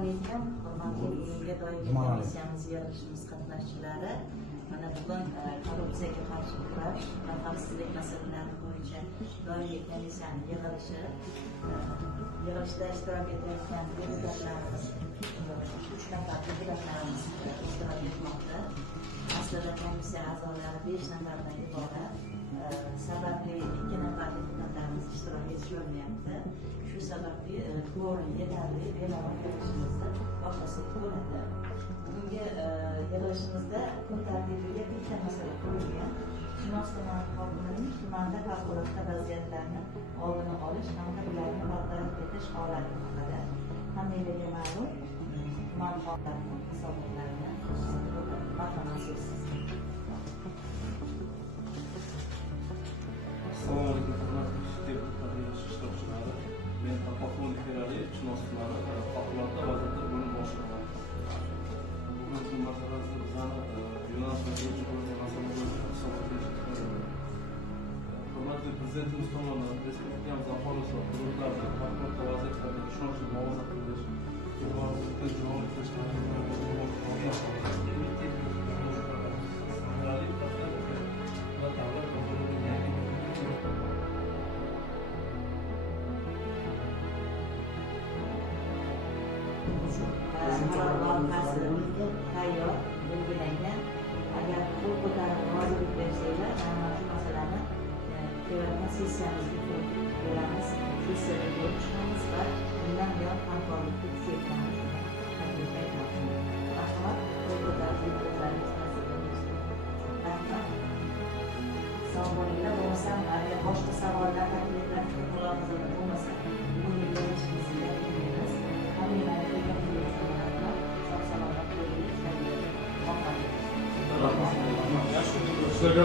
alaykum, hurmatli bugungi doimiy komissiyamiz yig'ilishimiz qatnashchilari. Mana bugun korrupsiyaga qarshi kurash va xavfsizlik masalalari bo'yicha doimiy komissiyaning yig'ilishda ishtirok etayotgan deputatlarimiz 3 nafar deputatlarimiz ishtirok etmoqda. Aslida komissiya a'zolari 5 nafardan iborat. Sababli 2 nafar deputatlarimiz ishtirok etishmayapti. Shu sababli kvorum yetarli bemalol yig'ilishimizni boshlasak bo'ladi. Bugungi yig'ilishimizda kun tartibiga bitta masala qo'yilgan. Chinoz tumani hokimining tumanda favqulodda vaziyatlarni oldini olish hamda ularni bartaraf etish holati haqida. Hammaga ma'lum, tuman hokimining hisobotlarini marhamat. Assalomu alaykum, hurmatli deputat ishtirokchilari. Men polkovnik Ferali, Chinoz tumani favqulodda vaziyatlar bo'limi boshlig'i. Bugungi masalasi bizani yo'nalishga bo'yicha bo'lgan masala bo'yicha hisobot berishimiz. Hurmatli prezidentimiz tomonidan respublikamiz aholisi va hududlarda favqulodda vaziyatlarda ishonchli muloqot qilish, tayyor belgilangan. Agar qo'l ko'tarib rozilik bersanglar, mana shu masalani kelayotgan sessiyamizga beramiz. Sessiyada ko'rib chiqamiz va bundan buyon hamkorlikni kuchaytiramiz. Taklif aytamiz. Rahmat, qo'l ko'tarib deputatlaringiz rahmat. Sog' bo'linglar. Bo'lmasam, agar boshqa savollar, takliflar, mulohazalar bo'lmasa, bugungi yig'ilishimizni yakunlaymiz. Sizlarga